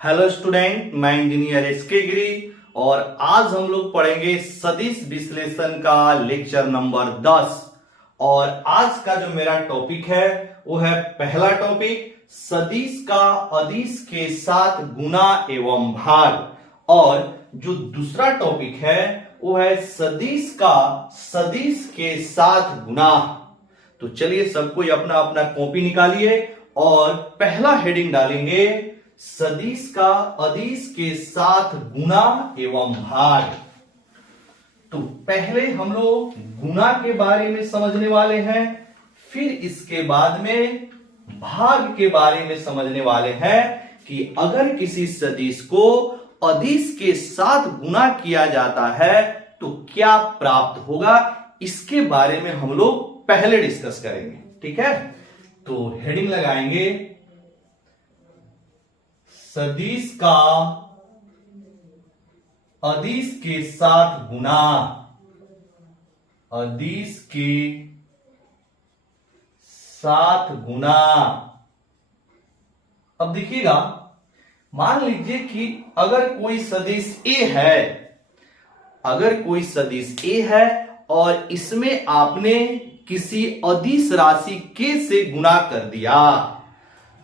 Hello student, मैं engineer SK गिरी और आज हम लोग पढ़ेंगे सदिश विश्लेषण का लेक्चर नंबर 10। और आज का जो मेरा टॉपिक है वो है पहला टॉपिक, सदिश का अदिश के साथ गुना एवं भाग। और जो दूसरा टॉपिक है वो है सदिश का सदिश के साथ गुना। तो चलिए सब कोई अपना अपना कॉपी निकालिए और पहला हेडिंग डालेंगे, सदिश का अदिश के साथ गुना एवं भाग। तो पहले हम लोग गुना के बारे में समझने वाले हैं, फिर इसके बाद में भाग के बारे में समझने वाले हैं कि अगर किसी सदिश को अदिश के साथ गुना किया जाता है तो क्या प्राप्त होगा, इसके बारे में हम लोग पहले डिस्कस करेंगे। ठीक है, तो हेडिंग लगाएंगे, सदिश का अदिश के साथ गुना। अदिश के साथ गुना। अब देखिएगा, मान लीजिए कि अगर कोई सदिश ए है, अगर कोई सदिश ए है और इसमें आपने किसी अदिश राशि के से गुना कर दिया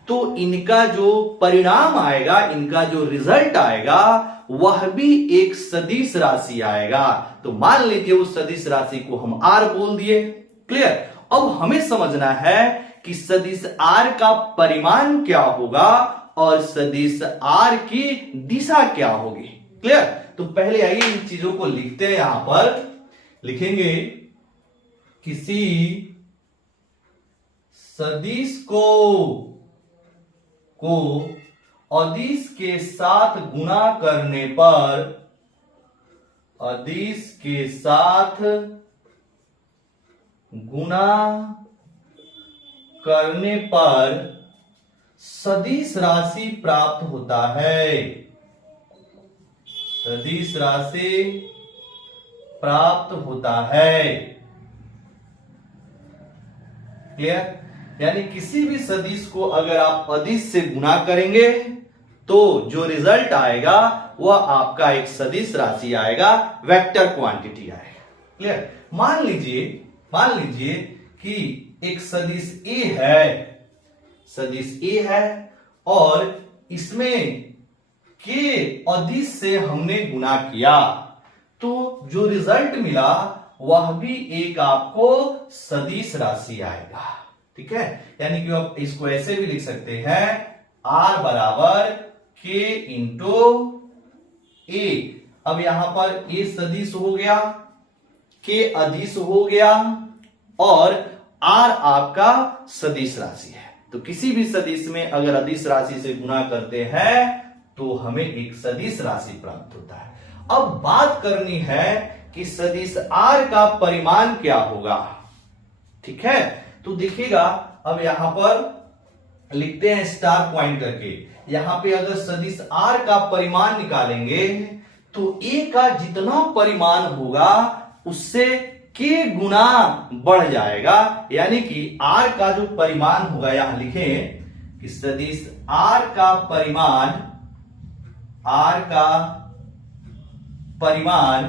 तो इनका जो परिणाम आएगा, इनका जो रिजल्ट आएगा वह भी एक सदिश राशि आएगा। तो मान लीजिए उस सदिश राशि को हम आर बोल दिए। क्लियर। अब हमें समझना है कि सदिश आर का परिमाण क्या होगा और सदिश आर की दिशा क्या होगी। क्लियर। तो पहले आइए इन चीजों को लिखते हैं। यहां पर लिखेंगे, किसी सदिश को अदिश के साथ गुना करने पर, अदिश के साथ गुना करने पर सदिश राशि प्राप्त होता है। सदिश राशि प्राप्त होता है। क्लियर। यानी किसी भी सदिश को अगर आप अदिश से गुना करेंगे तो जो रिजल्ट आएगा वह आपका एक सदिश राशि आएगा, वेक्टर क्वांटिटी आएगा। क्लियर। मान लीजिए कि एक सदिश ए है, सदिश ए है और इसमें के अदिश से हमने गुना किया तो जो रिजल्ट मिला वह भी एक आपको सदिश राशि आएगा। ठीक है, यानी कि आप इसको ऐसे भी लिख सकते हैं, आर बराबर के इंटू ए। अब यहां पर ए सदिश हो गया, के अदिश हो गया और आर आपका सदिश राशि है। तो किसी भी सदिश में अगर अदिश राशि से गुना करते हैं तो हमें एक सदिश राशि प्राप्त होता है। अब बात करनी है कि सदिश आर का परिमाण क्या होगा। ठीक है, तो देखिएगा, अब यहां पर लिखते हैं स्टार पॉइंट करके। यहां पे अगर सदिश आर का परिमाण निकालेंगे तो ए का जितना परिमाण होगा उससे के गुना बढ़ जाएगा। यानी कि आर का जो परिमाण होगा, यहां लिखें कि सदिश आर का परिमाण, आर का परिमाण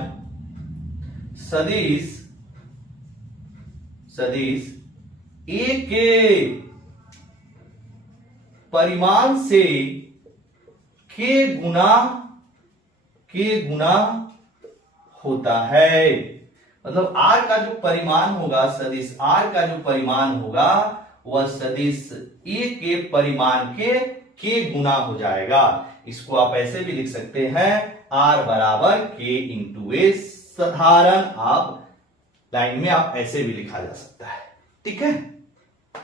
सदिश ए के परिमाण से के गुना होता है। मतलब आर का जो परिमाण होगा, सदिश आर का जो परिमाण होगा वह सदिश ए के परिमाण के गुना हो जाएगा। इसको आप ऐसे भी लिख सकते हैं, आर बराबर के इंटू ए। साधारण आप लाइन में आप ऐसे भी लिखा जा सकता है। ठीक है।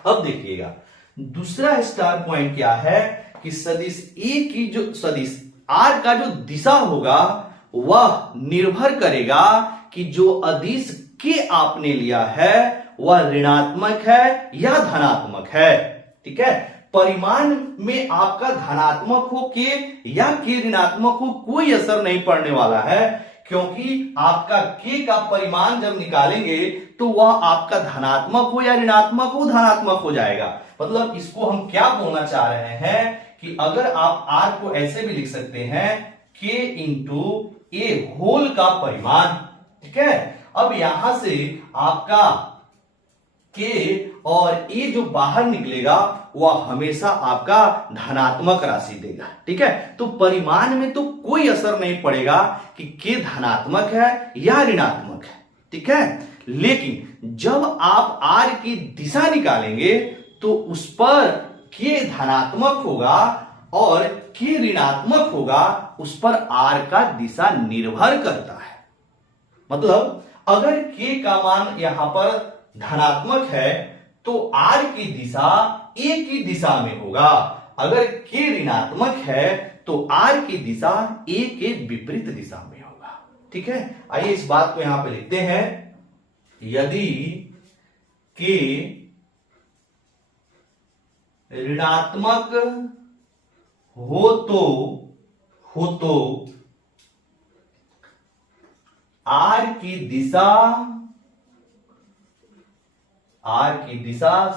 अब देखिएगा, दूसरा स्टार पॉइंट क्या है कि सदिश ए की जो सदिश आर का जो दिशा होगा वह निर्भर करेगा कि जो अदिश के आपने लिया है वह ऋणात्मक है या धनात्मक है। ठीक है, परिमाण में आपका धनात्मक हो के या के ऋणात्मक हो कोई असर नहीं पड़ने वाला है, क्योंकि आपका के का परिमाण जब निकालेंगे तो वह आपका धनात्मक हो या ऋणात्मक हो, धनात्मक हो जाएगा। मतलब इसको हम क्या बोलना चाह रहे हैं कि अगर आप r को ऐसे भी लिख सकते हैं k इंटू ए होल का परिमाण, ठीक है। अब यहां से आपका k और a जो बाहर निकलेगा वह हमेशा आपका धनात्मक राशि देगा, ठीक है। तो परिमाण में तो कोई असर नहीं पड़ेगा कि k धनात्मक है या ऋणात्मक है, ठीक है। लेकिन जब आप r की दिशा निकालेंगे तो उस पर k धनात्मक होगा और k ऋणात्मक होगा, उस पर r का दिशा निर्भर करता है। मतलब अगर k का मान यहां पर धनात्मक है तो r की दिशा a की दिशा में होगा, अगर k ऋणात्मक है तो r की दिशा a के विपरीत दिशा में होगा, ठीक है। आइए इस बात को यहां पे लिखते हैं। यदि k ऋणात्मक हो तो r की दिशा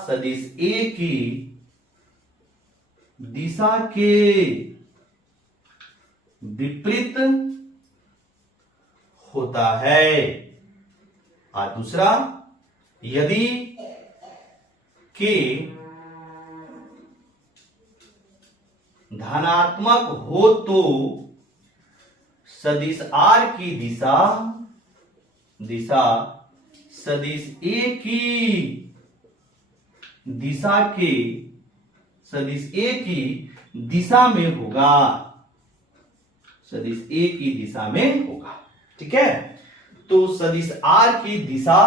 सदिश a की दिशा के विपरीत होता है। और दूसरा, यदि k धनात्मक हो तो सदिश r की दिशा सदिश a की दिशा के सदिश a की दिशा में होगा, सदिश a की दिशा में होगा, ठीक है। तो सदिश r की दिशा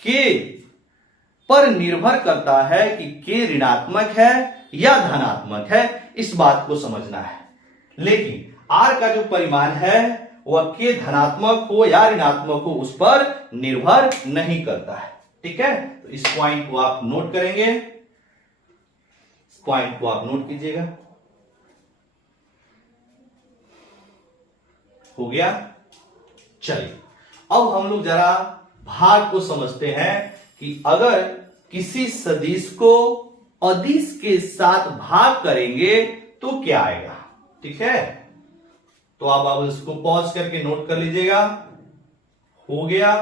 k पर निर्भर करता है कि k ऋणात्मक है या धनात्मक है, इस बात को समझना है। लेकिन r का जो परिमाण है वह k धनात्मक हो या ऋणात्मक हो उस पर निर्भर नहीं करता है, ठीक है। तो इस पॉइंट को आप नोट करेंगे, इस पॉइंट को आप नोट कीजिएगा। हो गया। चलिए अब हम लोग जरा भाग को समझते हैं कि अगर किसी सदिश को अदिश के साथ भाग करेंगे तो क्या आएगा, ठीक है। तो आप अब इसको पॉज करके नोट कर लीजिएगा। हो गया।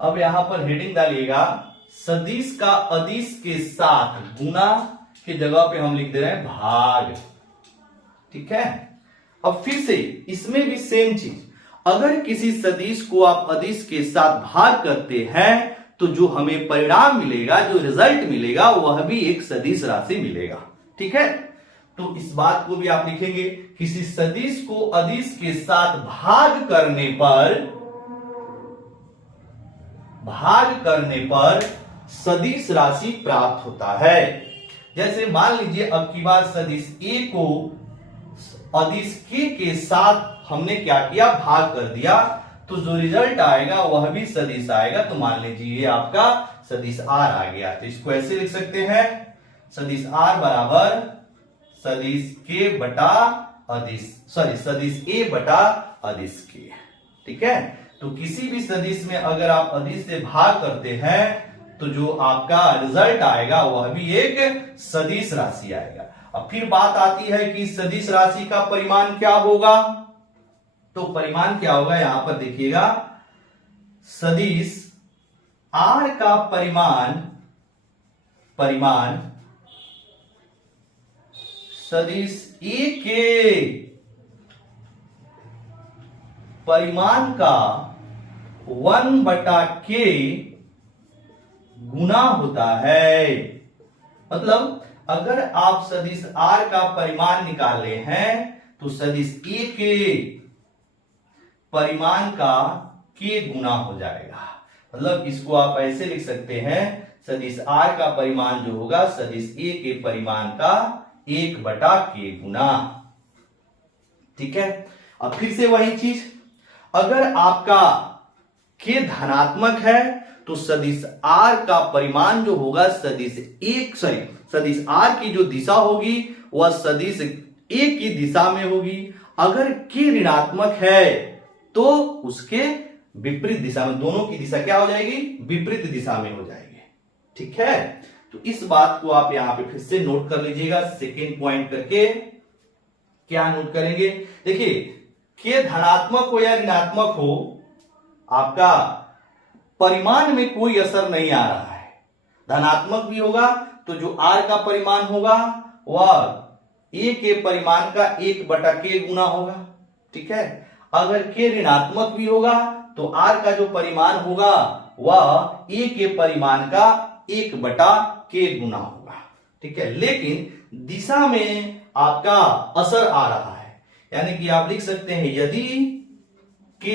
अब यहां पर हेडिंग डालिएगा, सदिश का अदिश के साथ गुना की जगह पे हम लिख दे रहे हैं भाग, ठीक है। अब फिर से इसमें भी सेम चीज, अगर किसी सदिश को आप अदिश के साथ भाग करते हैं तो जो हमें परिणाम मिलेगा, जो रिजल्ट मिलेगा, वह भी एक सदिश राशि मिलेगा, ठीक है। तो इस बात को भी आप लिखेंगे, किसी सदिश को अदिश के साथ भाग करने पर सदिश राशि प्राप्त होता है। जैसे मान लीजिए अब की बार सदिश a को अदिश k के साथ हमने क्या किया, भाग कर दिया, तो जो रिजल्ट आएगा वह भी सदिश आएगा। तो मान लीजिए ये आपका सदिश r आ गया, तो इसको ऐसे लिख सकते हैं, सदिश r बराबर सदिश k बटा अदिश सदिश a बटा अदिश k, ठीक है। तो किसी भी सदिश में अगर आप अदिश से भाग करते हैं तो जो आपका रिजल्ट आएगा वह भी एक सदिश राशि आएगा। अब फिर बात आती है कि सदिश राशि का परिमाण क्या होगा। तो परिमाण क्या होगा, यहां पर देखिएगा, सदिश r का परिमाण सदिश a के परिमाण का 1/k गुना होता है। मतलब अगर आप सदिश r का परिमाण निकाल रहे हैं तो सदिश a के परिमाण का k गुना हो जाएगा। मतलब इसको आप ऐसे लिख सकते हैं, सदिश r का परिमाण जो होगा सदिश a के परिमाण का 1/k गुना, ठीक है। अब फिर से वही चीज, अगर आपका k धनात्मक है तो सदिश r का परिमाण जो होगा सदिश r की जो दिशा होगी वह सदिश ए की दिशा में होगी। अगर k ऋणात्मक है तो उसके विपरीत दिशा में, दोनों की दिशा क्या हो जाएगी, विपरीत दिशा में हो जाएगी। ठीक है, तो इस बात को आप यहां पे फिर से नोट कर लीजिएगा सेकेंड पॉइंट करके। क्या नोट करेंगे, देखिए k धनात्मक हो या ऋणात्मक हो, आपका परिमाण में कोई असर नहीं आ रहा है। धनात्मक भी होगा तो जो r का परिमाण होगा वह a के परिमाण का 1/k गुना होगा। ठीक है, अगर k ऋणात्मक भी होगा तो r का जो परिमाण होगा वह a के परिमाण का 1/k गुना होगा। ठीक है, लेकिन दिशा में आपका असर आ रहा है, यानी कि आप लिख सकते हैं यदि k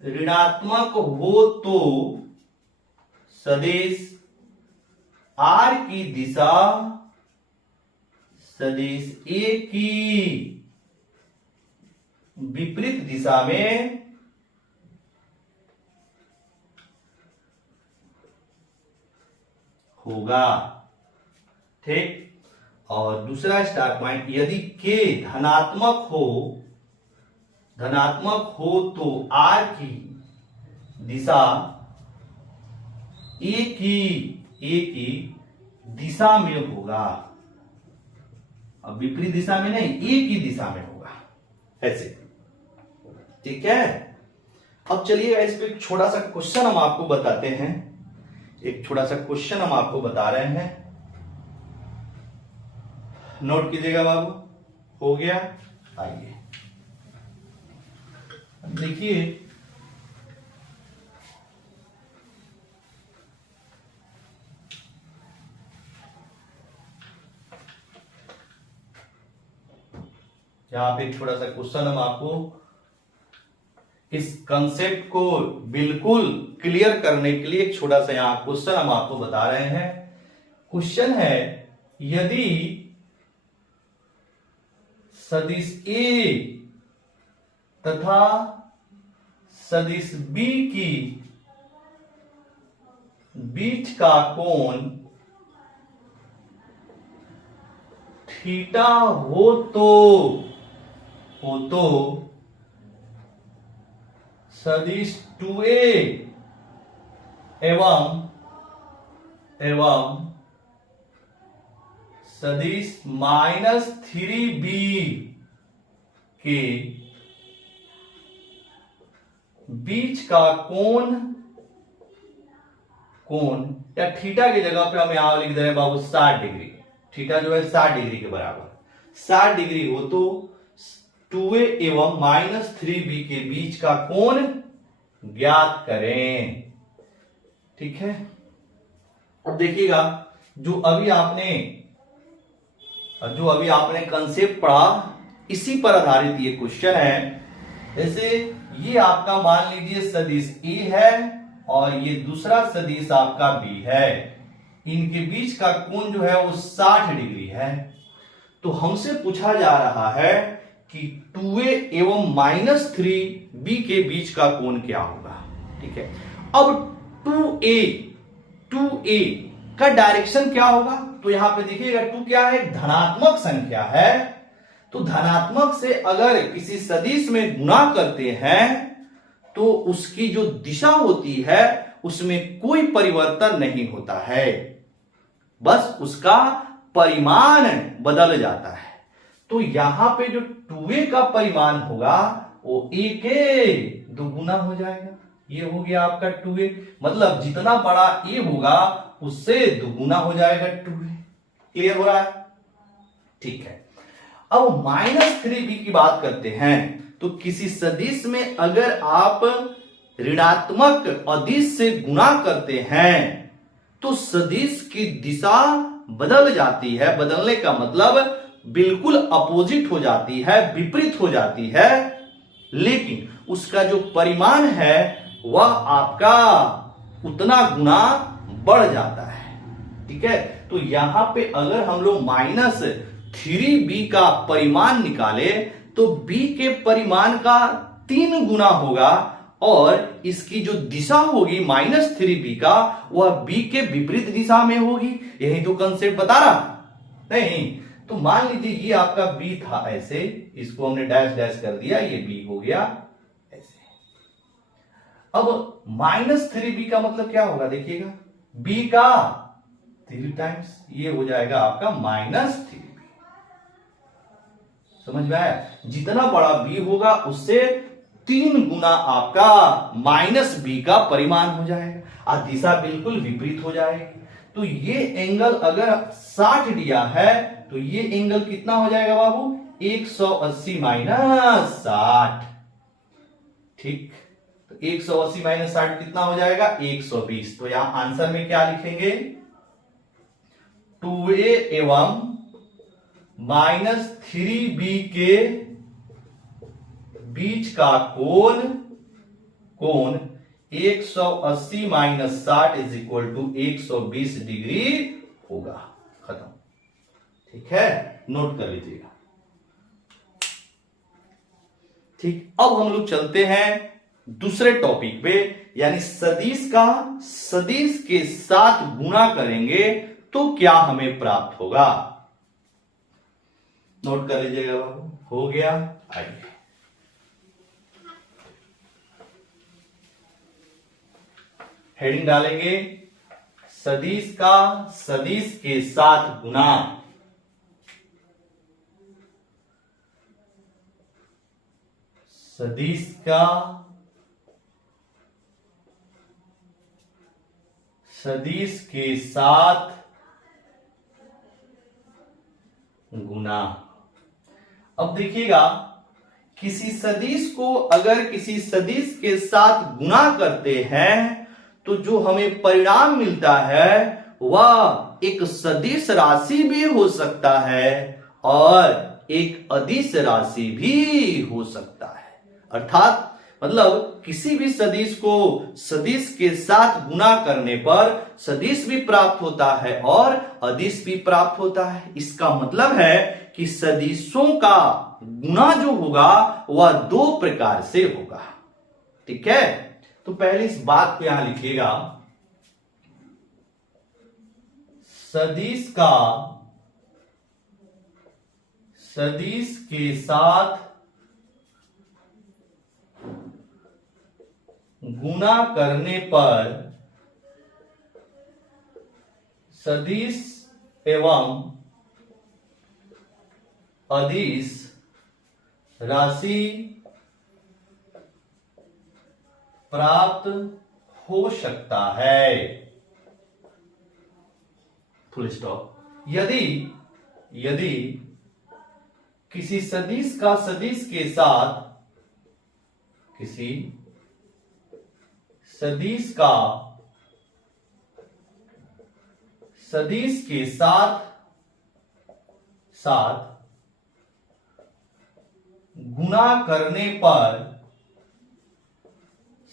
ऋणात्मक हो तो सदिश r की दिशा सदिश a की विपरीत दिशा में होगा। ठीक, और दूसरा स्टार पॉइंट, यदि k धनात्मक हो तो r की दिशा a की दिशा में होगा। अब विपरीत दिशा में नहीं, a की दिशा में होगा, ऐसे। ठीक है, अब चलिए इस पे एक छोटा सा क्वेश्चन हम आपको बताते हैं। एक छोटा सा क्वेश्चन हम आपको बता रहे हैं, नोट कीजिएगा बाबू। हो गया, आइए देखिए, यहां पे एक छोटा सा क्वेश्चन हम आपको इस कंसेप्ट को बिल्कुल क्लियर करने के लिए एक छोटा सा यहां क्वेश्चन हम आपको बता रहे हैं। क्वेश्चन है, यदि सदिश A तथा सदिश B की बीच का कोण थीटा हो तो सदिश 2A एवं सदिश -3B के बीच का कोण या थीटा की जगह पे हम यहां लिख दे रहे हैं बाबू 60 डिग्री। थीटा जो है 60 डिग्री के बराबर, 60 डिग्री हो तो 2A एवं -3B के बीच का कोण ज्ञात करें। ठीक है, अब देखिएगा जो अभी आपने कंसेप्ट पढ़ा, इसी पर आधारित ये क्वेश्चन है। जैसे ये आपका मान लीजिए सदिश A है और ये दूसरा सदिश आपका B है, इनके बीच का कोण जो है वो 60 डिग्री है। तो हमसे पूछा जा रहा है कि 2A एवं -3B के बीच का कोण क्या होगा। ठीक है, अब 2A का डायरेक्शन क्या होगा, तो यहां पे देखिएगा 2 क्या है, धनात्मक संख्या है। तो धनात्मक से अगर किसी सदिश में गुणा करते हैं तो उसकी जो दिशा होती है उसमें कोई परिवर्तन नहीं होता है, बस उसका परिमाण बदल जाता है। तो यहां पे जो 2A का परिमाण होगा वो A के दुगुना हो जाएगा। ये हो गया आपका 2A, मतलब जितना बड़ा A होगा उससे दुगुना हो जाएगा 2A। क्लियर हो रहा है? ठीक है, अब -3B की बात करते हैं। तो किसी सदिश में अगर आप ऋणात्मक अदिश से गुणा करते हैं तो सदिश की दिशा बदल जाती है। बदलने का मतलब बिल्कुल अपोजिट हो जाती है, विपरीत हो जाती है, लेकिन उसका जो परिमाण है वह आपका उतना गुना बढ़ जाता है। ठीक है, तो यहां पे अगर हम लोग -3B का परिमाण निकाले तो B के परिमाण का 3 गुना होगा और इसकी जो दिशा होगी -3B का वह B के विपरीत दिशा में होगी। यही तो कंसेप्ट बता रहा। नहीं, तो मान लीजिए ये आपका बी था ऐसे, इसको हमने डैश डैश कर दिया, ये बी हो गया ऐसे। अब -3b का मतलब क्या होगा देखिएगा, b का 3 टाइम्स, ये हो जाएगा आपका -3b। समझ में आया? जितना बड़ा b होगा उससे 3 गुना आपका -b का परिमाण हो जाएगा और दिशा बिल्कुल विपरीत हो जाएगी। तो ये एंगल अगर 60 दिया है तो ये एंगल कितना हो जाएगा बाबू, 180 - 60। ठीक, तो 180 - 60 कितना हो जाएगा, 120। तो यहां आंसर में क्या लिखेंगे, 2a एवं -3b के बीच का कोण 180 - 60 = 120 डिग्री होगा। खत्म। ठीक है, नोट कर लीजिएगा। ठीक, अब हम लोग चलते हैं दूसरे टॉपिक पे, यानी सदिश का सदिश के साथ गुणा करेंगे तो क्या हमें प्राप्त होगा। नोट कर लीजिएगा बाबू, हो गया। आइए हेडिंग डालेंगे, सदिश का सदिश के साथ गुणा। सदिश का सदिश के साथ गुणा। अब देखिएगा, किसी सदिश को अगर किसी सदिश के साथ गुणा करते हैं तो जो हमें परिणाम मिलता है वह एक सदिश राशि भी हो सकता है और एक अदिश राशि भी हो सकता है। अर्थात मतलब किसी भी सदिश को सदिश के साथ गुणा करने पर सदिश भी प्राप्त होता है और अदिश भी प्राप्त होता है। इसका मतलब है कि सदिशों का गुणा जो होगा वह 2 प्रकार से होगा। ठीक है, तो पहले इस बात को यहां लिखिएगा, सदिश का सदिश के साथ गुणा करने पर सदिश एवं अदिश राशि प्राप्त हो सकता है। Full stop. यदि किसी सदिश का सदिश के साथ किसी सदिश का सदिश के साथ गुणा करने पर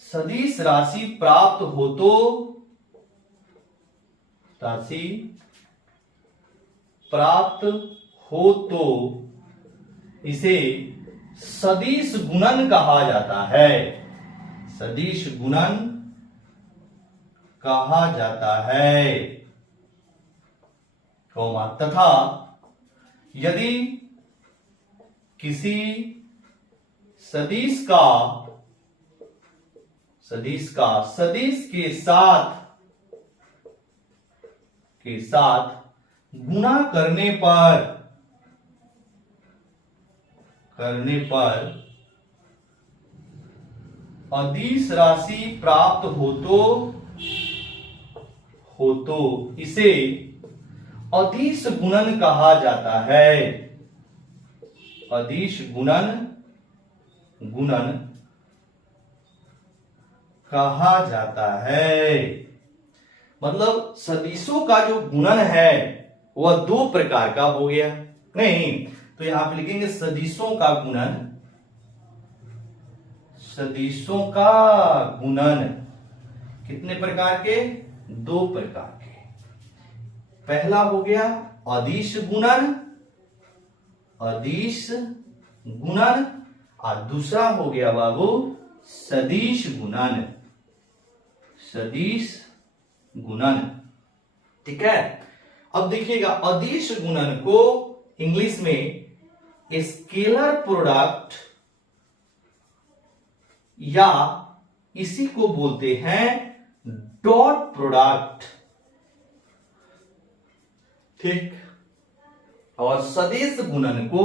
सदिश राशि प्राप्त हो तो इसे सदिश गुणन कहा जाता है। सदिश गुणन कहा जाता है। तथा यदि किसी सदिश का सदिश के साथ गुणा करने पर अदिश राशि प्राप्त हो तो इसे अदिश गुणन कहा जाता है। अदिश गुणन कहा जाता है। मतलब सदिशों का जो गुणन है वह 2 प्रकार का हो गया। नहीं, तो यहां पे लिखेंगे सदिशों का गुणन कितने प्रकार के, 2 प्रकार के। पहला हो गया अदिश गुणन और दूसरा हो गया बाबू सदिश गुणन। ठीक है, अब देखिएगा अदिश गुणन को इंग्लिश में स्केलर प्रोडक्ट या इसी को बोलते हैं डॉट प्रोडक्ट, ठीक। और सदिश गुणन को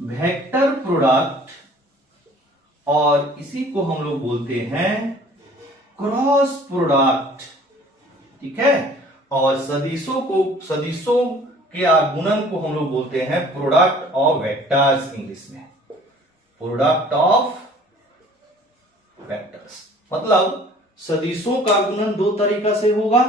वेक्टर प्रोडक्ट और इसी को हम लोग बोलते हैं क्रॉस प्रोडक्ट, ठीक है। और सदिशों के गुणन को हम लोग बोलते हैं प्रोडक्ट ऑफ वेक्टर्स, इंग्लिश में प्रोडक्ट ऑफ वेक्टर्स। मतलब सदिशों का गुणन दो तरीका से होगा,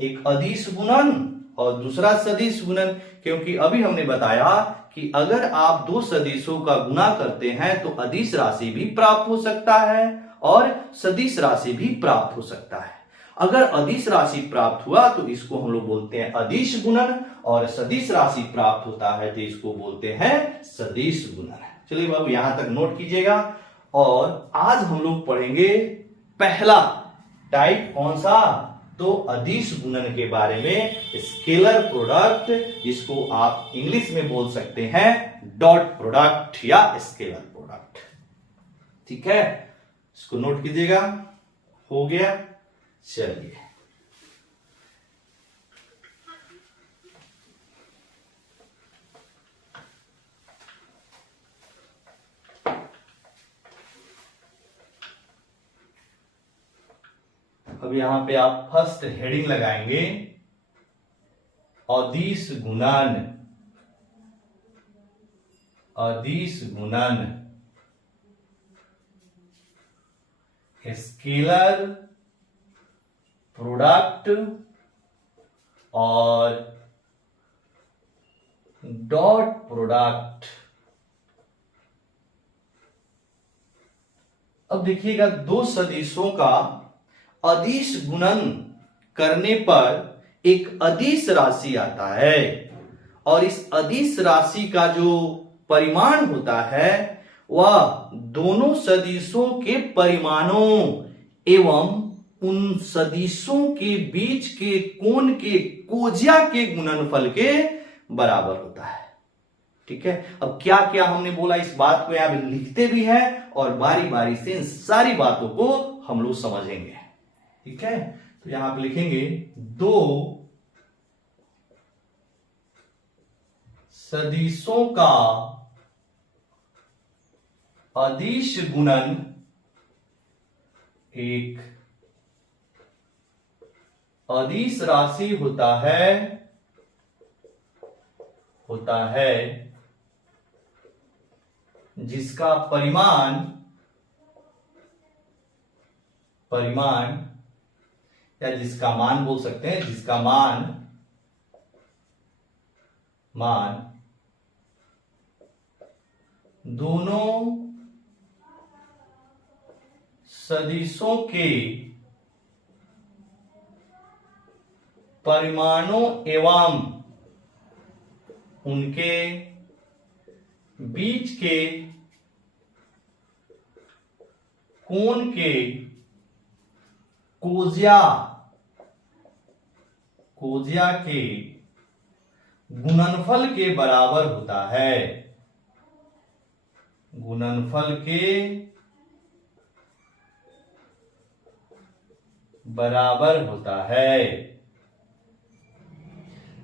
एक अदिश गुणन और दूसरा सदिश गुणन। क्योंकि अभी हमने बताया कि अगर आप दो सदिशों का गुणा करते हैं तो अदिश राशि भी प्राप्त हो सकता है और सदिश राशि भी प्राप्त हो सकता है। अगर अदिश राशि प्राप्त हुआ तो इसको हम लोग बोलते हैं अदिश गुणन, और सदिश राशि प्राप्त होता है तो इसको बोलते हैं सदिश गुणन। चलिए बाबू यहां तक नोट कीजिएगा। और आज हम लोग पढ़ेंगे पहला टाइप कौन सा, तो अदिश गुणन के बारे में, स्केलर प्रोडक्ट, जिसको आप इंग्लिश में बोल सकते हैं डॉट प्रोडक्ट या स्केलर प्रोडक्ट, ठीक है। इसको नोट कीजिएगा। हो गया, चलिए अब यहां पे आप फर्स्ट हेडिंग लगाएंगे अदिश गुणन, अदिश गुणन, स्केलर प्रोडक्ट और डॉट प्रोडक्ट। अब देखिएगा दो सदिशों का अदिश गुणन करने पर एक अदिश राशि आता है, और इस अदिश राशि का जो परिमाण होता है वह दोनों सदिशों के परिमाणों एवं उन सदिशों के बीच के कोण के कोज्या के गुणनफल के बराबर होता है, ठीक है। अब क्या क्या हमने बोला, इस बात को यहां लिखते भी हैं और बारी बारी से इन सारी बातों को हम लोग समझेंगे, ठीक है। तो यहां पे लिखेंगे दो सदिशों का अदिश गुणन एक अदिश राशि होता है जिसका परिमाण या जिसका मान बोल सकते हैं, जिसका मान दोनों सदिशों के परिमाणों एवं उनके बीच के कोण के कोज्या के गुणनफल के बराबर होता है, गुणनफल के बराबर होता है।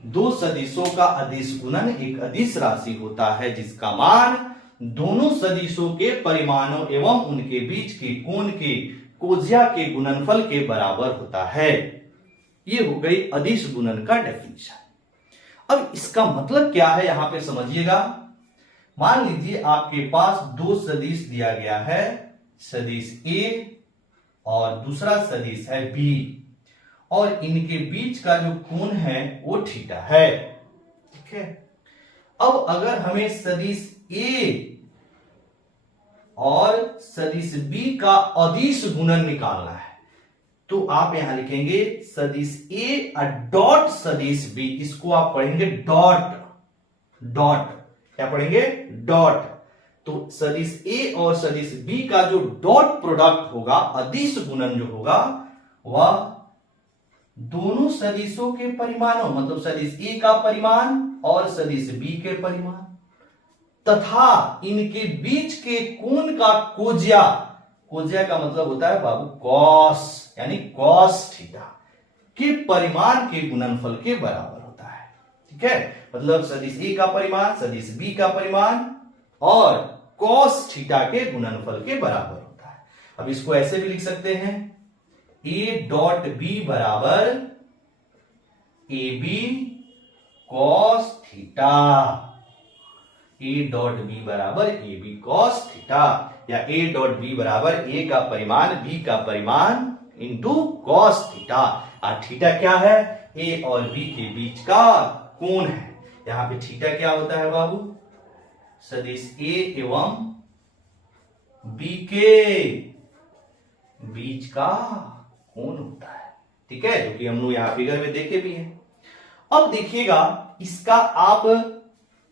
दो सदिशों का अदिश गुणन एक अदिश राशि होता है जिसका मान दोनों सदिशों के परिमाणों एवं उनके बीच के कोण के कोज्या के गुणनफल के बराबर होता है। ये हो गई अदिश गुणन का डेफिनेशन। अब इसका मतलब क्या है यहां पे समझिएगा। मान लीजिए आपके पास दो सदिश दिया गया है, सदिश ए और दूसरा सदिश है बी, और इनके बीच का जो कोण है वो थीटा है, ठीक है। अब अगर हमें सदिश ए और सदिश बी का अदिश गुणन निकालना है तो आप यहां लिखेंगे सदिश ए और डॉट सदिश बी, इसको आप पढ़ेंगे डॉट, क्या पढ़ेंगे डॉट। तो सदिश ए और सदिश बी का जो डॉट प्रोडक्ट होगा, अदिश गुणन जो होगा, वह दोनों सदिशों के परिमाणों, मतलब सदिश ए का परिमाण और सदिश बी के परिमाण तथा इनके बीच के कोण का कोज्या, कोज्या का मतलब होता है बाबू कॉस, यानी कॉस थीटा के परिमाण के गुणनफल के बराबर होता है। ठीक है, मतलब सदिश ए का परिमाण, सदिश बी का परिमाण और कॉस थीटा के गुणनफल के बराबर होता है। अब इसको ऐसे भी लिख सकते हैं, ए डॉट बी बराबर A B cos theta, A dot B बराबर ए बी कॉस थीटा, या ए डॉट बी बराबर ए का परिमाण बी का परिमाण इंटू कॉस थीटा। और थीटा क्या है? ए और बी के बीच का कोण है। यहां पे थीटा क्या होता है बाबू? सदिश ए एवं बी के बीच का कोण होता है। ठीक है, जो कि हम लोग यहां फिगर में देखे भी हैं। अब देखिएगा, इसका आप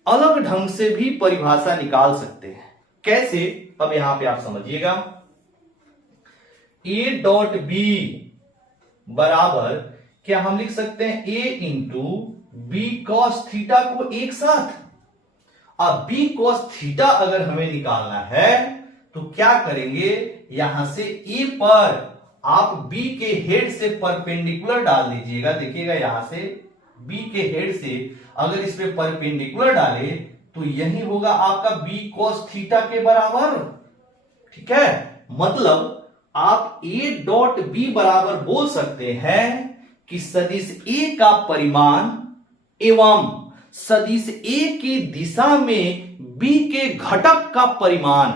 अलग ढंग से भी परिभाषा निकाल सकते हैं। कैसे? अब यहां पे आप समझिएगा, ए डॉट बी बराबर क्या हम लिख सकते हैं? ए इंटू बी कॉस थीटा को एक साथ। अब बी कॉस थीटा अगर हमें निकालना है तो क्या करेंगे? यहां से ए पर आप बी के हेड से परपेंडिकुलर डाल दीजिएगा। देखिएगा, यहां से बी के हेड से अगर इस पे परपेंडिकुलर डाले तो यही होगा आपका बी कॉस थीटा के बराबर। ठीक है, मतलब आप ए डॉट बी बराबर बोल सकते हैं कि सदिश ए का परिमाण एवं सदिश ए की दिशा में बी के घटक का परिमाण,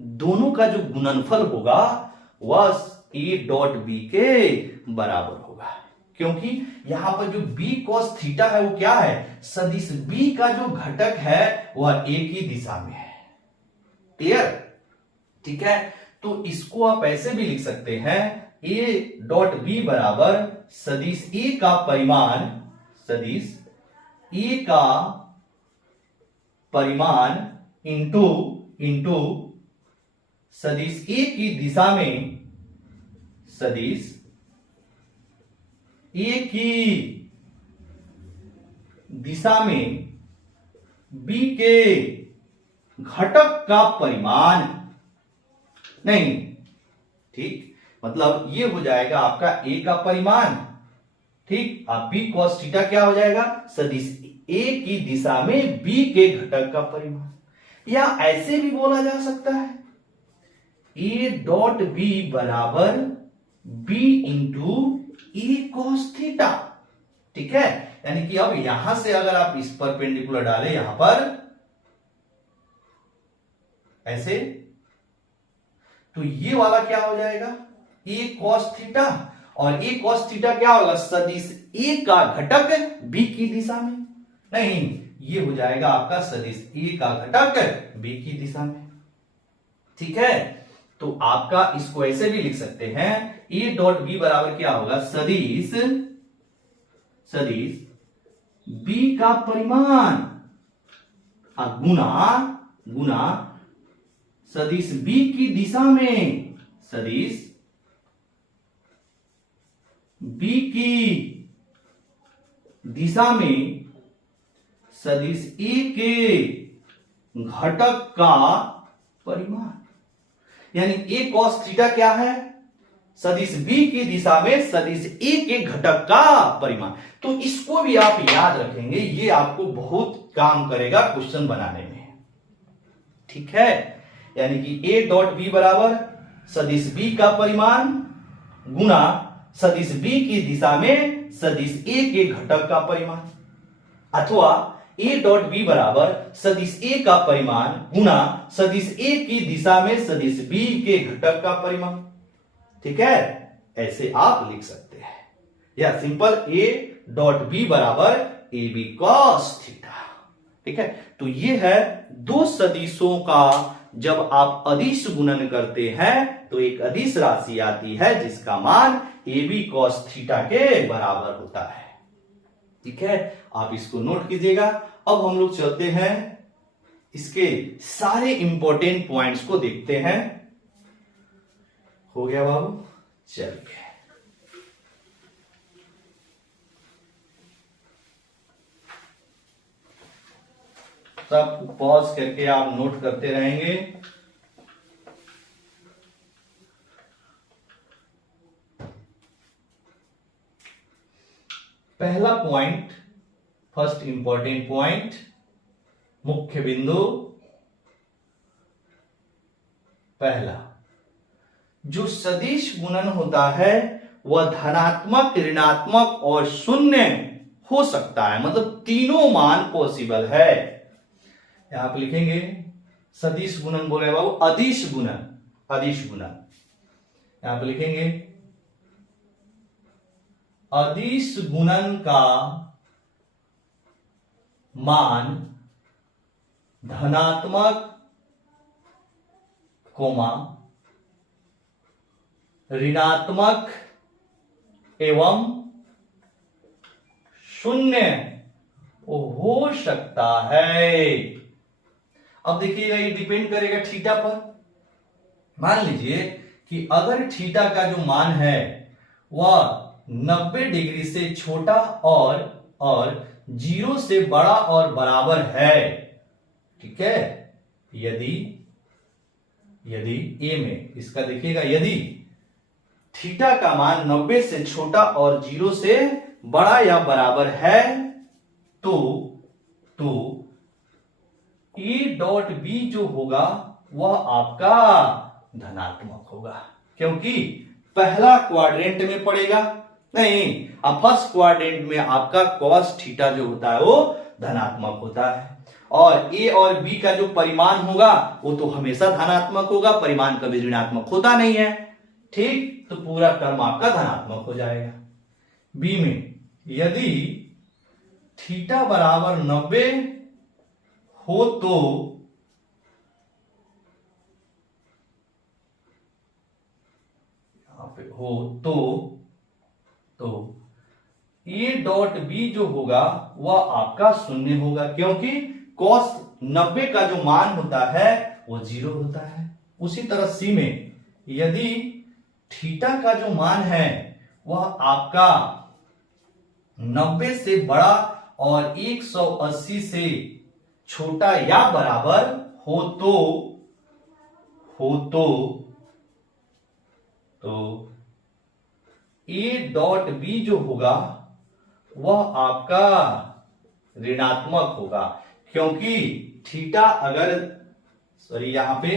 दोनों का जो गुणनफल होगा वह ए डॉट बी के बराबर होगा। क्योंकि यहां पर जो बी कॉस थीटा है वो क्या है? सदिश बी का जो घटक है वह ए की दिशा में है। क्लियर? ठीक है, तो इसको आप ऐसे भी लिख सकते हैं, ए डॉट बी बराबर सदिश ए का परिमाण, सदिश ए का परिमाण इंटू सदिश ए की दिशा में, सदिश ए की दिशा में बी के घटक का परिमाण नहीं। ठीक, मतलब ये हो जाएगा आपका ए का परिमाण। ठीक, अब बी कॉस थीटा क्या हो जाएगा? सदिश ए की दिशा में बी के घटक का परिमाण। या ऐसे भी बोला जा सकता है, ए डॉट बी बराबर बी इंटू ए कॉस थीटा। ठीक है, यानी कि अब यहां से अगर आप इस परपेंडिकुलर डालें यहां पर ऐसे, तो ये वाला क्या हो जाएगा? ए कॉस थीटा, और ए कॉस थीटा क्या होगा? सदिश ए का घटक बी की दिशा में। नहीं, ये हो जाएगा आपका सदिश ए का घटक बी की दिशा में। ठीक है, तो आपका इसको ऐसे भी लिख सकते हैं, ए डॉट बी बराबर क्या होगा? सदिश बी का परिमाण गुना सदिश बी की दिशा में, सदिश बी की दिशा में सदिश ए के घटक का परिमाण। यानी ए कॉस थीटा क्या है? सदिश बी की दिशा में सदिश ए के घटक का परिमाण। तो इसको भी आप याद रखेंगे, ये आपको बहुत काम करेगा क्वेश्चन बनाने में। ठीक है, यानी कि ए डॉट बी बराबर सदिश बी का परिमाण गुना सदिश बी की दिशा में सदिश ए के घटक का परिमाण, अथवा ए डॉट बी बराबर सदिश ए का परिमाण गुना सदिश ए की दिशा में सदिश बी के घटक का परिमाण। ठीक है, ऐसे आप लिख सकते हैं, या सिंपल ए डॉट बी बराबर ए बी कॉस थीटा। ठीक है, तो ये है दो सदिशों का जब आप अदिश गुणन करते हैं तो एक अदिश राशि आती है जिसका मान ए बी कॉस थीटा के बराबर होता है। ठीक है, आप इसको नोट कीजिएगा। अब हम लोग चलते हैं, इसके सारे इंपॉर्टेंट पॉइंट्स को देखते हैं। हो गया बाबू? चलिए, सब पॉज करके आप नोट करते रहेंगे। पहला पॉइंट, फर्स्ट इंपॉर्टेंट पॉइंट, मुख्य बिंदु पहला, जो सदिश गुणन होता है वह धनात्मक, ऋणात्मक और शून्य हो सकता है, मतलब तीनों मान पॉसिबल है। यहां पे लिखेंगे सदिश गुणन बोले बाबू, अदिश गुणन, अदिश गुणन यहां पे लिखेंगे अदिश गुणन का मान धनात्मक, ऋणात्मक एवं शून्य हो सकता है। अब देखिएगा ये डिपेंड करेगा थीटा पर। मान लीजिए कि अगर थीटा का जो मान है वह 90 डिग्री से छोटा और 0 से बड़ा और बराबर है, ठीक है, यदि ए में इसका देखिएगा, यदि थीटा का मान 90 से छोटा और 0 से बड़ा या बराबर है तो ए डॉट बी जो होगा वह आपका धनात्मक होगा, क्योंकि पहला क्वाड्रेंट में पड़ेगा, नहीं, अब फर्स्ट क्वाड्रेंट में आपका कॉस थीटा जो होता है वो धनात्मक होता है, और ए और बी का जो परिमाण होगा वो तो हमेशा धनात्मक होगा, परिमाण कभी ऋणात्मक होता नहीं है, ठीक, तो पूरा टर्म आपका धनात्मक हो जाएगा। बी में यदि थीटा बराबर 90 हो तो ए डॉट बी जो होगा वह आपका शून्य होगा, क्योंकि कॉस 90 का जो मान होता है वो 0 होता है। उसी तरह सी में यदि थीटा का जो मान है वह आपका 90 से बड़ा और 180 से छोटा या बराबर हो तो ए डॉट बी जो होगा वह आपका ऋणात्मक होगा, क्योंकि थीटा अगर यहां पे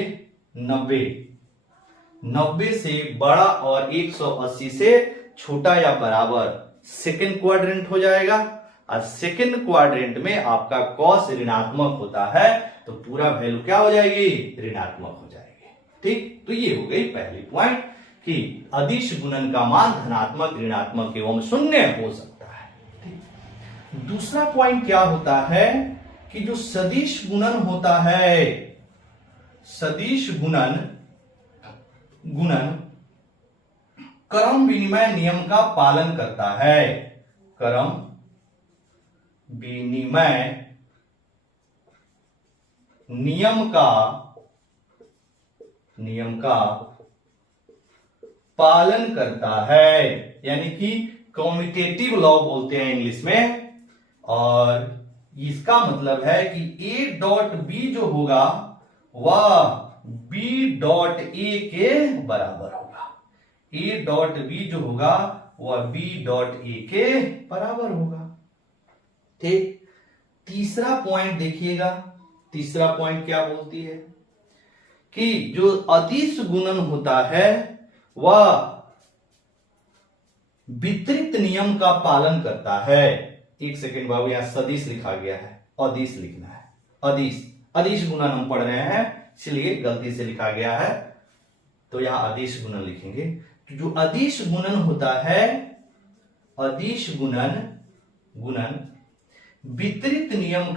90 से बड़ा और 180 से छोटा या बराबर सेकंड क्वाड्रेंट हो जाएगा, और सेकंड क्वाड्रेंट में आपका कॉस ऋणात्मक होता है तो पूरा वैल्यू क्या हो जाएगी, ऋणात्मक हो जाएगी, ठीक। तो ये हो गई पहली पॉइंट कि अदिश गुणन का मान धनात्मक, ऋणात्मक एवं शून्य हो सकता है, ठीक। दूसरा पॉइंट क्या होता है कि जो सदिश गुणन होता है, सदिश गुणन क्रम विनिमय नियम का पालन करता है, क्रम विनिमय नियम का पालन करता है, यानी कि कम्यूटेटिव लॉ बोलते हैं इंग्लिश में, और इसका मतलब है कि ए डॉट बी जो होगा वह बी डॉट ए के बराबर होगा, ए डॉट बी जो होगा वह बी डॉट ए के बराबर होगा, ठीक। तीसरा पॉइंट देखिएगा, तीसरा पॉइंट क्या बोलती है कि जो अदिश गुणन होता है वह वितरित नियम का पालन करता है। एक सेकेंड बाबू, यहां सदिश लिखा गया है, अदिश लिखना है, अदिश गुणन हम पढ़ रहे हैं इसलिए गलती से लिखा गया है, तो यहां अदिश गुणन लिखेंगे। तो जो अदिश गुणन होता है, अदिश गुणन वितरित नियम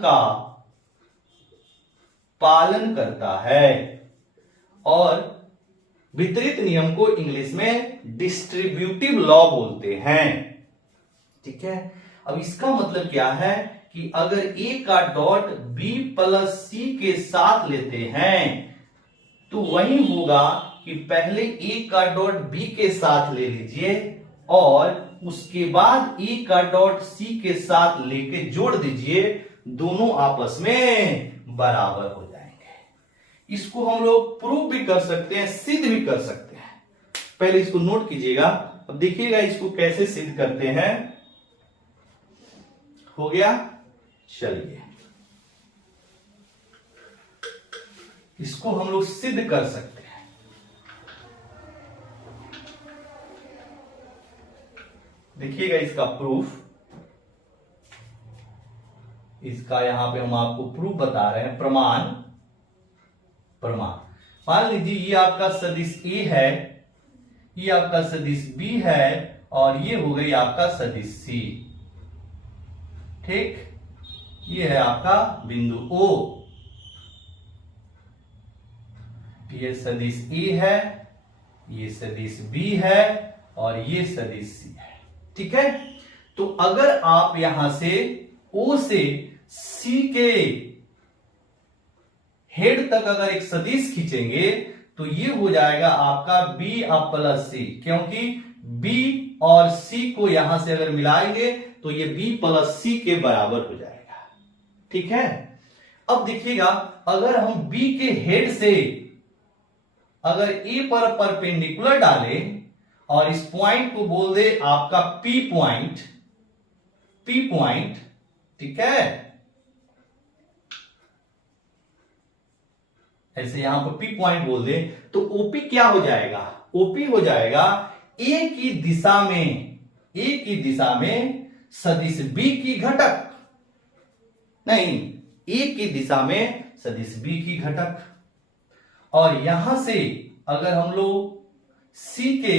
का पालन करता है, और वितरित नियम को इंग्लिश में डिस्ट्रीब्यूटिव लॉ बोलते हैं, ठीक है। अब इसका मतलब क्या है कि अगर ए का डॉट बी प्लस सी के साथ लेते हैं तो वही होगा कि पहले ए का डॉट बी के साथ ले लीजिए और उसके बाद E का डॉट C के साथ लेके जोड़ दीजिए, दोनों आपस में बराबर हो जाएंगे। इसको हम लोग प्रूव भी कर सकते हैं, सिद्ध भी कर सकते हैं। पहले इसको नोट कीजिएगा। अब देखिएगा इसको कैसे सिद्ध करते हैं। हो गया, चलिए इसको हम लोग सिद्ध कर सकते हैं। देखिएगा इसका प्रूफ, इसका यहां पे हम आपको प्रूफ बता रहे हैं, प्रमाण। मान लीजिए ये आपका सदिश A है, ये आपका सदिश B है, और ये हो गई आपका सदिश C। ठीक, ये है आपका बिंदु O। ये सदिश A है, ये सदिश B है, और ये सदिश C है। ठीक है, तो अगर आप यहां से O से C के हेड तक अगर एक सदिश खींचेंगे तो ये हो जाएगा आपका B प्लस C, क्योंकि B और C को यहां से अगर मिलाएंगे तो ये B प्लस C के बराबर हो जाएगा। ठीक है, अब देखिएगा अगर हम B के हेड से अगर A पर परपेंडिकुलर डालें और इस पॉइंट को बोल दे आपका P पॉइंट, ठीक है, ऐसे यहां पर P पॉइंट बोल दे तो OP क्या हो जाएगा? OP हो जाएगा A की दिशा में सदिश B की घटक, नहीं, A की दिशा में सदिश B की घटक। और यहां से अगर हम लोग C के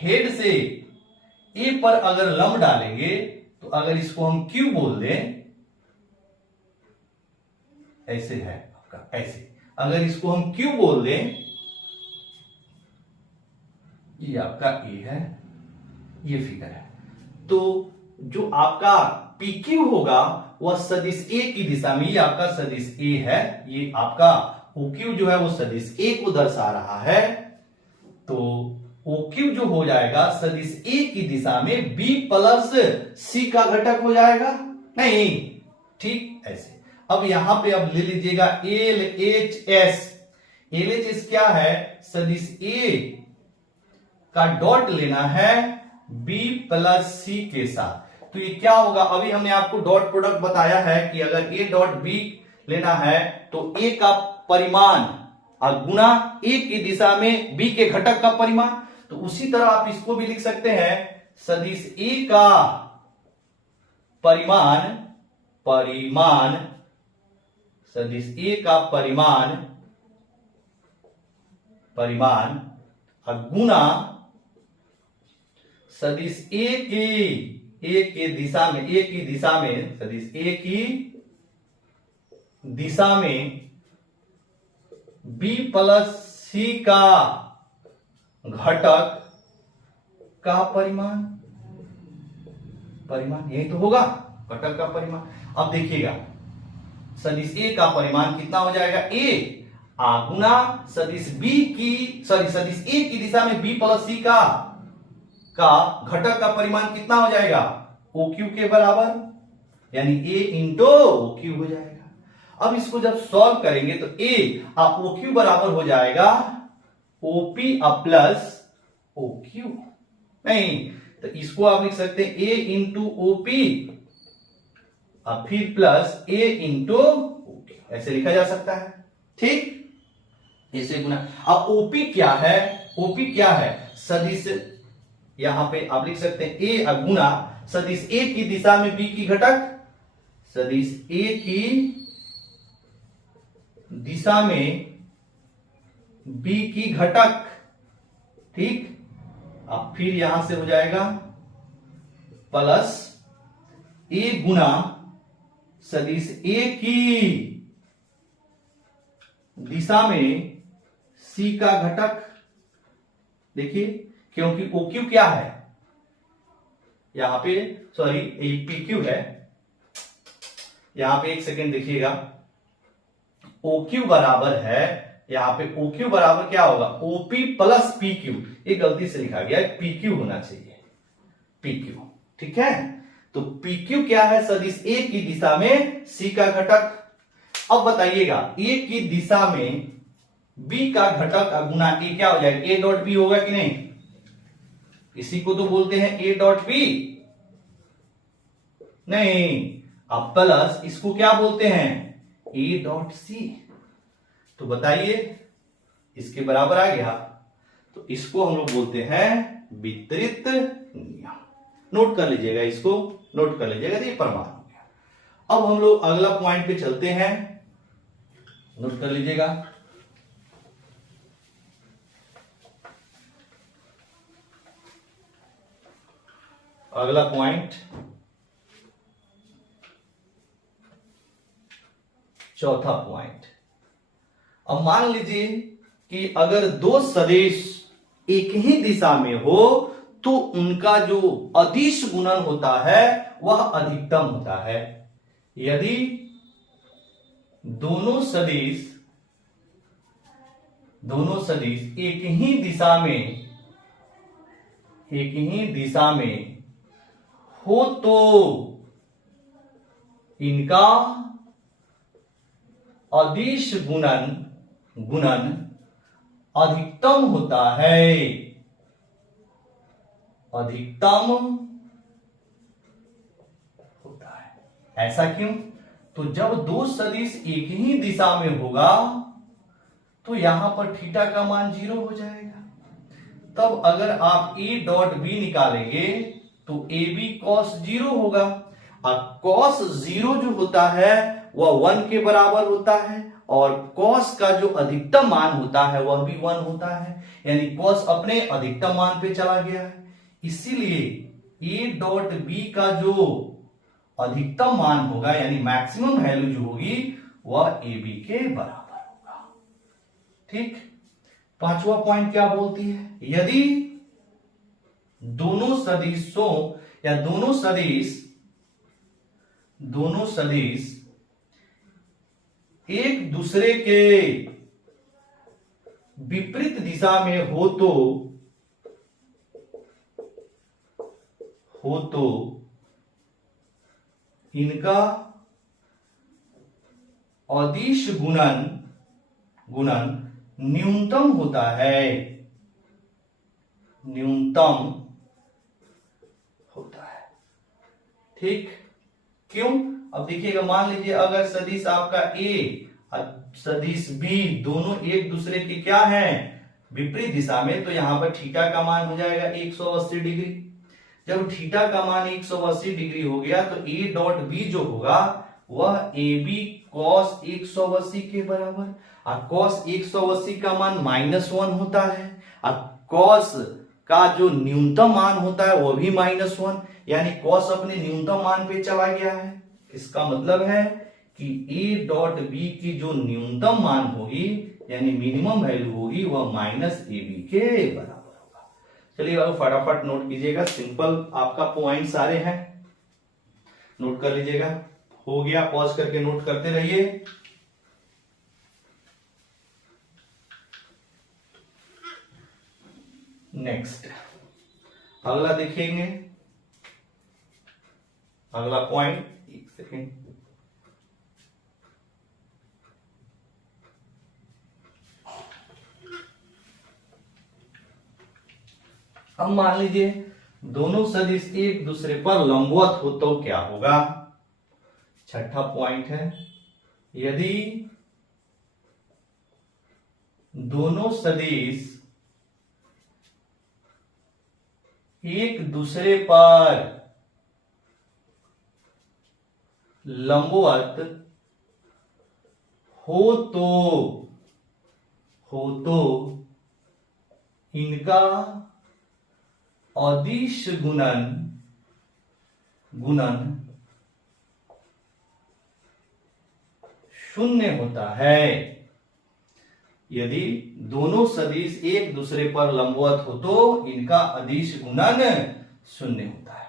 हेड से A पर अगर लंब डालेंगे तो अगर इसको हम Q बोल दें, ऐसे है आपका, ऐसे अगर इसको हम Q बोल दें, ये आपका A है, ये फिगर है, तो जो आपका PQ होगा वह सदिश A की दिशा में, ये आपका सदिश A है, ये आपका OQ जो है वो सदिश A को दर्शा रहा है, तो OQ जो हो जाएगा सदिश A की दिशा में B प्लस C का घटक हो जाएगा, नहीं, ठीक ऐसे। अब यहां पे अब ले लीजिएगा LHS। LHS क्या है? सदिश A का डॉट लेना है B प्लस C के साथ, तो ये क्या होगा? अभी हमने आपको डॉट प्रोडक्ट बताया है कि अगर A डॉट B लेना है तो A का परिमाण और गुना A की दिशा में B के घटक का परिमाण, तो उसी तरह आप इसको भी लिख सकते हैं, सदिश A का परिमाण सदिश A का परिमाण और गुना सदिश A की दिशा में सदिश A की दिशा में B प्लस C का घटक का परिमाण, यही तो होगा, घटक का परिमाण। अब देखिएगा सदिश A का परिमाण कितना हो जाएगा? A गुना सदिश A की दिशा में B प्लस C का घटक का परिमाण कितना हो जाएगा? OQ के बराबर, यानी A इंटू OQ हो जाएगा। अब इसको जब सॉल्व करेंगे तो A OQ बराबर हो जाएगा OP प्लस OQ, नहीं तो इसको आप लिख सकते हैं A इंटू OP और फिर प्लस A इंटू OQ, ऐसे लिखा जा सकता है। ठीक, ऐसे गुना। अब OP क्या है? OP क्या है? सदिश, यहां पे आप लिख सकते हैं A गुना सदिश A की दिशा में B की घटक, सदिश A की दिशा में B की घटक, ठीक, अब फिर यहां से हो जाएगा प्लस A गुना सदिश A की दिशा में C का घटक। देखिए क्योंकि OQ क्या है यहां पे, सॉरी PQ है, यहां पे एक सेकेंड देखिएगा, OQ बराबर है, यहां पे OQ बराबर क्या होगा? OP प्लस PQ, ये गलती से लिखा गया है, PQ होना चाहिए, PQ। ठीक है, तो PQ क्या है? सदिश A की दिशा में C का घटक। अब बताइएगा A की दिशा में B का घटक गुना A क्या हो जाएगा? A डॉट B होगा कि नहीं? इसी को तो बोलते हैं A डॉट B। नहीं, अब प्लस इसको क्या बोलते हैं? A dot C। तो बताइए, इसके बराबर आ गया, तो इसको हम लोग बोलते हैं वितरित नियम। नोट कर लीजिएगा, इसको नोट कर लीजिएगा, तो ये प्रमाण हो गया। अब हम लोग अगला पॉइंट पे चलते हैं, नोट कर लीजिएगा। अगला पॉइंट, चौथा पॉइंट। अब मान लीजिए कि अगर दो सदिश एक ही दिशा में हो तो उनका जो अदिश गुणन होता है वह अधिकतम होता है। यदि दोनों सदिश एक ही दिशा में हो तो इनका अदिश गुणन अधिकतम होता है। अधिकतम होता है। ऐसा क्यों? तो जब दो सदिश एक ही दिशा में होगा तो यहां पर थीटा का मान 0 हो जाएगा। तब अगर आप A डॉट B निकालेंगे तो AB cos 0 होगा, और cos 0 जो होता है वह 1 के बराबर होता है, और cos का जो अधिकतम मान होता है वह भी 1 होता है, यानी cos अपने अधिकतम मान पे चला गया है। इसीलिए A डॉट B का जो अधिकतम मान होगा यानी मैक्सिमम वैल्यू जो होगी वह AB के बराबर होगा। ठीक, पांचवा पॉइंट क्या बोलती है? यदि दोनों सदिश एक दूसरे के विपरीत दिशा में हो तो इनका अदिश गुणन न्यूनतम होता है। न्यूनतम होता है। ठीक, क्यों? अब देखिएगा, मान लीजिए अगर सदिश आपका A और सदिश B दोनों एक दूसरे के क्या हैं? विपरीत दिशा में, तो यहां पर थीटा का मान हो जाएगा 180 डिग्री। जब थीटा का मान 180 डिग्री हो गया तो A डॉट B जो होगा वह AB cos 180 के बराबर, और cos 180 का मान -1 होता है, और cos का जो न्यूनतम मान होता है वह भी -1, यानी cos अपने न्यूनतम मान पे चला गया है। इसका मतलब है कि A डॉट B की जो न्यूनतम मान होगी यानी मिनिमम वैल्यू होगी वह -AB के बराबर होगा। चलिए अब फटाफट नोट कीजिएगा, सिंपल आपका पॉइंट सारे हैं, नोट कर लीजिएगा। हो गया, पॉज करके नोट करते रहिए। नेक्स्ट अगला देखेंगे, अगला पॉइंट, एक सेकेंड, अब मान लीजिए दोनों सदिश एक दूसरे पर लंबवत हो तो क्या होगा? छठा पॉइंट है, यदि दोनों सदिश एक दूसरे पर लंबवत हो तो इनका अदिश गुणन शून्य होता है। यदि दोनों सदिश एक दूसरे पर लंबवत हो तो इनका अदिश गुणन शून्य होता है।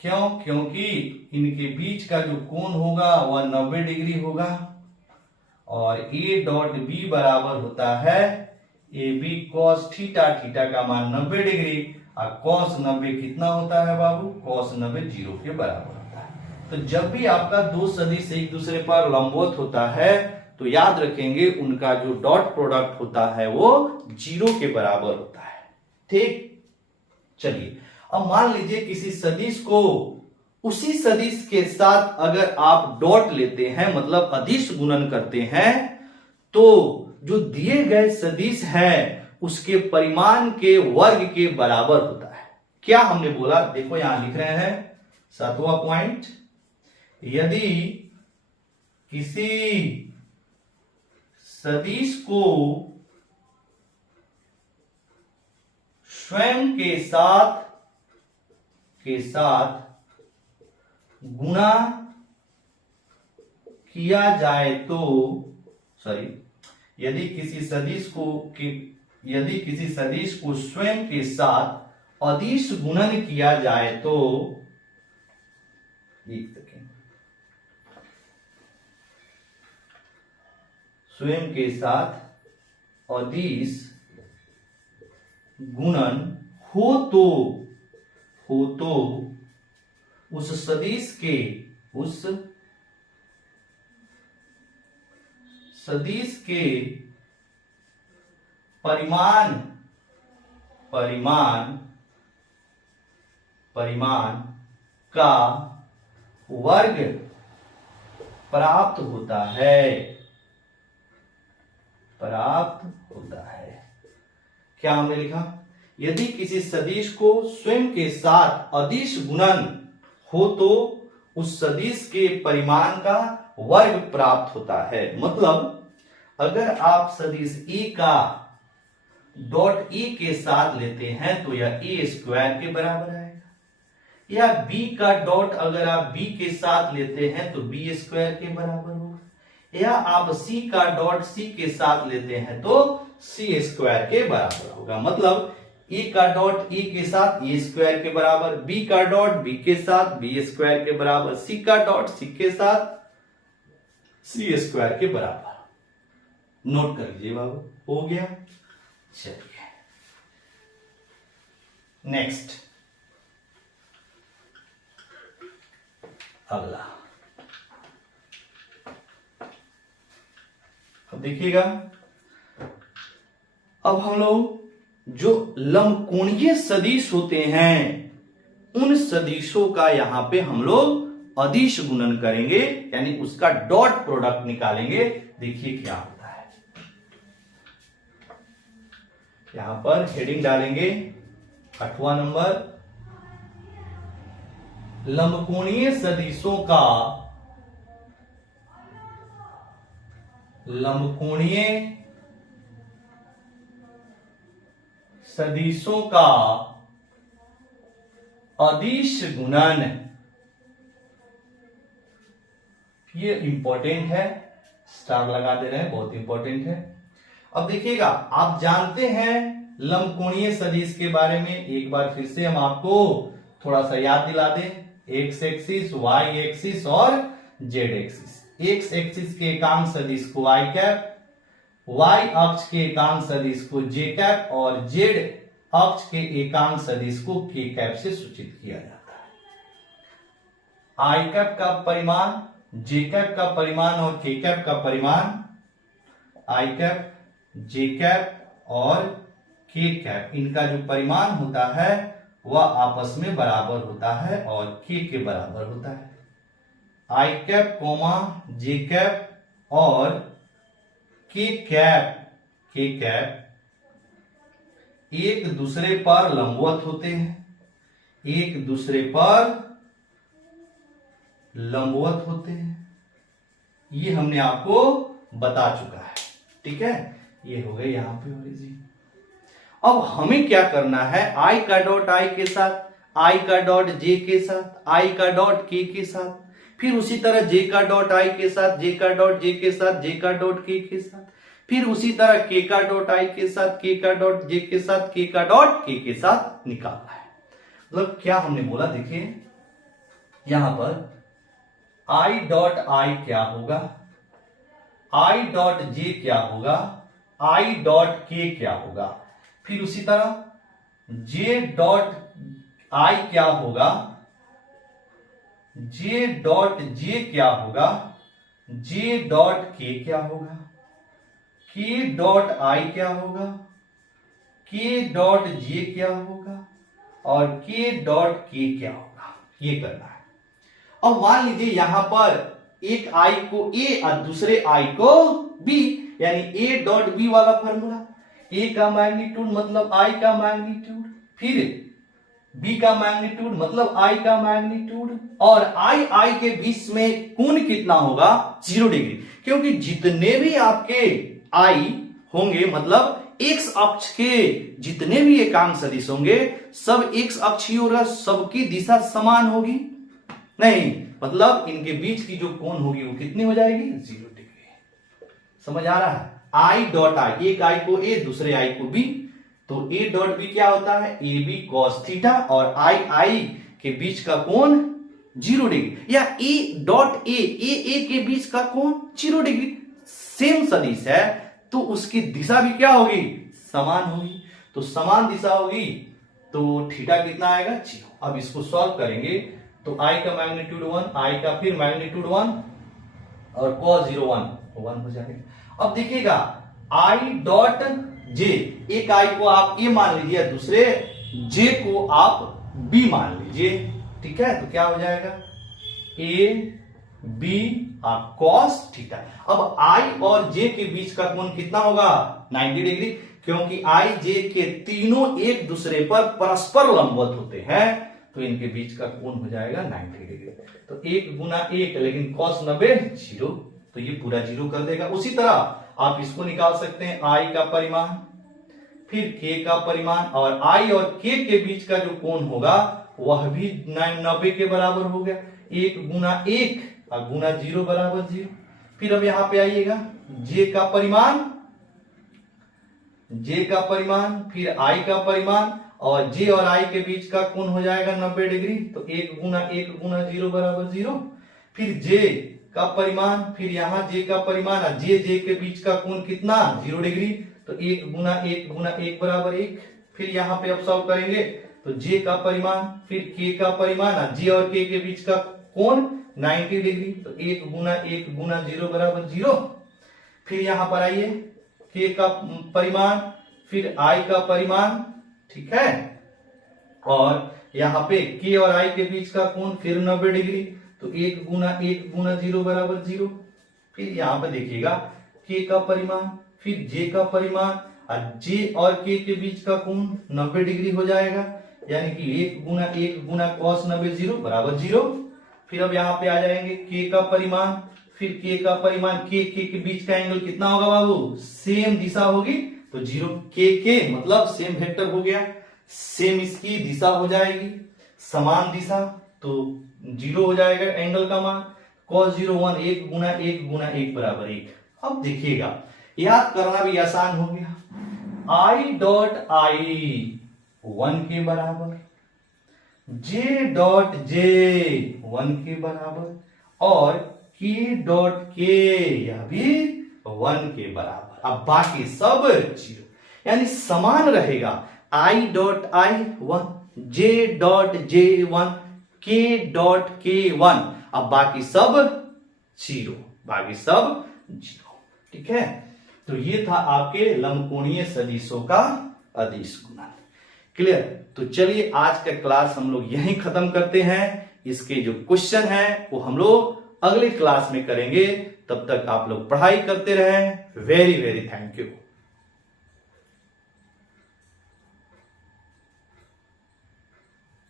क्यों? क्योंकि इनके बीच का जो कोण होगा वह 90 डिग्री होगा, और A डॉट B बराबर होता है A B cos theta, theta का मान 90 डिग्री, और कॉस 90 कितना होता है बाबू, कॉस 90 जीरो के बराबर होता है। तो जब भी आपका दो सदिश एक दूसरे पर लंबवत होता है तो याद रखेंगे उनका जो डॉट प्रोडक्ट होता है वो जीरो के बराबर होता है। ठीक, चलिए अब मान लीजिए किसी सदिश को उसी सदिश के साथ अगर आप डॉट लेते हैं, मतलब अदिश गुणन करते हैं, तो जो दिए गए सदिश है उसके परिमाण के वर्ग के बराबर होता है। क्या हमने बोला, देखो यहां लिख रहे हैं 7वां पॉइंट, यदि किसी सदिश को स्वयं के साथ गुणा किया जाए तो, यदि किसी सदिश को स्वयं के साथ अदिश गुणन किया जाए तो, एक सेकेंड, स्वयं के साथ अदिश गुणन हो तो उस सदिश के परिमाण का वर्ग प्राप्त होता है। क्या हमने लिखा, यदि किसी सदिश को स्वयं के साथ अदिश गुणन हो तो उस सदिश के परिमाण का वर्ग प्राप्त होता है। मतलब अगर आप सदिश ए का डॉट ए के साथ लेते हैं तो यह ए स्क्वायर के बराबर आएगा, या बी का डॉट अगर आप बी के साथ लेते हैं तो बी स्क्वायर के बराबर होगा, या आप सी का डॉट सी के साथ लेते हैं तो सी स्क्वायर के बराबर होगा। मतलब ए का डॉट ए के साथ ए स्क्वायर के बराबर, बी का डॉट बी के साथ बी स्क्वायर के बराबर, सी का डॉट सी के साथ सी स्क्वायर के बराबर। नोट कर लीजिए बाबू, हो गया। चलिए नेक्स्ट, अगला, अब देखिएगा, अब हम लोग जो लंबकोणीय सदिश होते हैं उन सदिशों का यहां पे हम लोग अदिश गुणन करेंगे, यानी उसका डॉट प्रोडक्ट निकालेंगे। देखिए क्या होता है, यहां पर हेडिंग डालेंगे 8वां नंबर, लंबकोणीय सदिशों का अदिश गुणन। ये इंपॉर्टेंट है, स्टार लगा दे रहे हैं, बहुत इंपॉर्टेंट है। अब देखिएगा, आप जानते हैं लंबकोणीय सदिश के बारे में, एक बार फिर से हम आपको थोड़ा सा याद दिला दें। एक्स एक्सिस, वाई एक्सिस और जेड एक्सिस। एक्स एक्सिस के एकांक सदिश को आई कैप, वाई अक्ष के एकांक सदिश को जे कैप और जेड अक्ष के एकांक सदिश को के कैप से सूचित किया जाता है। आई कैप का परिमाण, जे कैप का परिमाण और के कैप का परिमाण, आई कैप, जे कैप और के कैप, इनका जो परिमाण होता है वह आपस में बराबर होता है और के बराबर होता है। आई कैप कोमा जे कैप और के कैप एक दूसरे पर लंबवत होते हैं, एक दूसरे पर लंबवत होते हैं। ये हमने आपको बता चुका है, ठीक है। ये हो गए यहां पे ओरिजिन। अब हमें क्या करना है, आई का डॉट आई के साथ, आई का डॉट जे के साथ, आई का डॉट के साथ, फिर उसी तरह जे का डॉट आई के साथ, जे का डॉट जे के साथ, जे का डॉट के साथ, फिर उसी तरह के का डॉट आई के साथ, के का डॉट जे के साथ, के का डॉट के साथ निकालना है। मतलब क्या हमने बोला, देखिए यहां पर आई डॉट आई क्या होगा, आई डॉट जे क्या होगा, आई डॉट के क्या होगा, फिर उसी तरह जे डॉट आई क्या होगा, जे डॉट जे क्या होगा, जे डॉट के क्या होगा, के डॉट आई क्या होगा, के डॉट जे क्या होगा और के डॉट के क्या होगा, ये करना है। अब मान लीजिए यहां पर एक आई को ए और दूसरे आई को बी, यानी ए डॉट बी वाला फॉर्मूला, ए का मैग्नीट्यूड मतलब आई का मैग्नीट्यूड, फिर बी का मैग्नीट्यूड मतलब आई का मैग्नीट्यूड, और आई आई के बीच में कोण कितना होगा, 0 डिग्री, क्योंकि जितने भी आपके आई होंगे मतलब एक्स अक्ष के जितने भी एकांक सदिश होंगे सब एक्स अक्षीय होगा, सबकी दिशा समान होगी, नहीं मतलब इनके बीच की जो कोण होगी वो कितनी हो जाएगी, 0 डिग्री। समझ आ रहा है। आई डॉट आई, एक आई को ए दूसरे आई को बी, तो ए डॉट बी क्या होता है, ए बी कॉस थीटा, और आई आई के बीच का कोण 0 डिग्री, या ए डॉट ए के बीच का कोण 0 डिग्री, सेम सदिश है तो उसकी दिशा भी क्या होगी, समान होगी, तो समान दिशा होगी तो थीटा कितना आएगा, 0। अब इसको सॉल्व करेंगे तो आई का मैग्नीट्यूड 1, आई का फिर मैग्नीट्यूड 1 और cos 0 1 हो जाएगा। अब देखिएगा आई डॉट जे, एक आई को आप ए मान लीजिए, दूसरे जे को आप बी मान लीजिए, ठीक है, तो क्या हो जाएगा ए बी cos थीटा। अब आई और जे के बीच का कोण कितना होगा, 90 डिग्री, क्योंकि आई जे के तीनों एक दूसरे पर परस्पर लंबवत होते हैं तो इनके बीच का कोण हो जाएगा 90 डिग्री। तो 1 गुना 1, लेकिन cos 90 0, तो ये पूरा 0 कर देगा। उसी तरह आप इसको निकाल सकते हैं, आई का परिमाण फिर के का परिमाण, और आई और के बीच का जो कोण होगा वह भी 90 के बराबर हो गया। 1 गुना 1 और गुना 0 बराबर 0। फिर अब यहां पे आइएगा, जे का परिमाण फिर आई का परिमाण, और जे और आई के बीच का कोण हो जाएगा 90 डिग्री, तो 1 गुना 0 बराबर 0। फिर जे का परिमाण, फिर यहां जे का परिमाण और जे के बीच का कोण कितना, 0 डिग्री, तो 1 गुना 1 बराबर 1। फिर यहां पे अब सॉल्व करेंगे तो जे का परिमाण फिर के का परिमाण और जे और के बीच का कोण 90 डिग्री, तो 1 गुना 0 बराबर 0। फिर यहां पर आइए, के का परिमाण फिर आई का परिमाण, ठीक है, और यहां पे के और आई के बीच का कोण फिर 90 डिग्री, तो 1 गुना 0 बराबर 0। फिर यहां पे देखिएगा के का परिमाण फिर जे का परिमाण और जे और के बीच का कोण 90 डिग्री हो जाएगा, यानी कि 1 गुना cos 90 0 बराबर 0। फिर अब यहां पे आ जाएंगे के का परिमाण फिर के का परिमाण, के बीच का एंगल कितना होगा बाबू, सेम दिशा होगी तो 0, के मतलब सेम वेक्टर हो गया, सेम इसकी दिशा हो जाएगी, समान दिशा, तो 0 हो जाएगा एंगल का मान। cos 0 1, 1 गुना 1 बराबर 1। अब देखिएगा याद करना भी आसान हो गया, आई डॉट आई 1 के बराबर, जे डॉट जे 1 के बराबर, और के डॉट के यह भी 1 के बराबर। अब बाकी सब 0, यानी समान रहेगा। I dot I 1, J dot J 1, के डॉट के 1, अब बाकी सब 0, ठीक है। तो ये था आपके लंबकोणीय सदिशों का अदिश गुणन। क्लियर। तो चलिए आज का क्लास हम लोग यहीं खत्म करते हैं। इसके जो क्वेश्चन हैं वो हम लोग अगले क्लास में करेंगे। तब तक आप लोग पढ़ाई करते रहें। Very very thank you.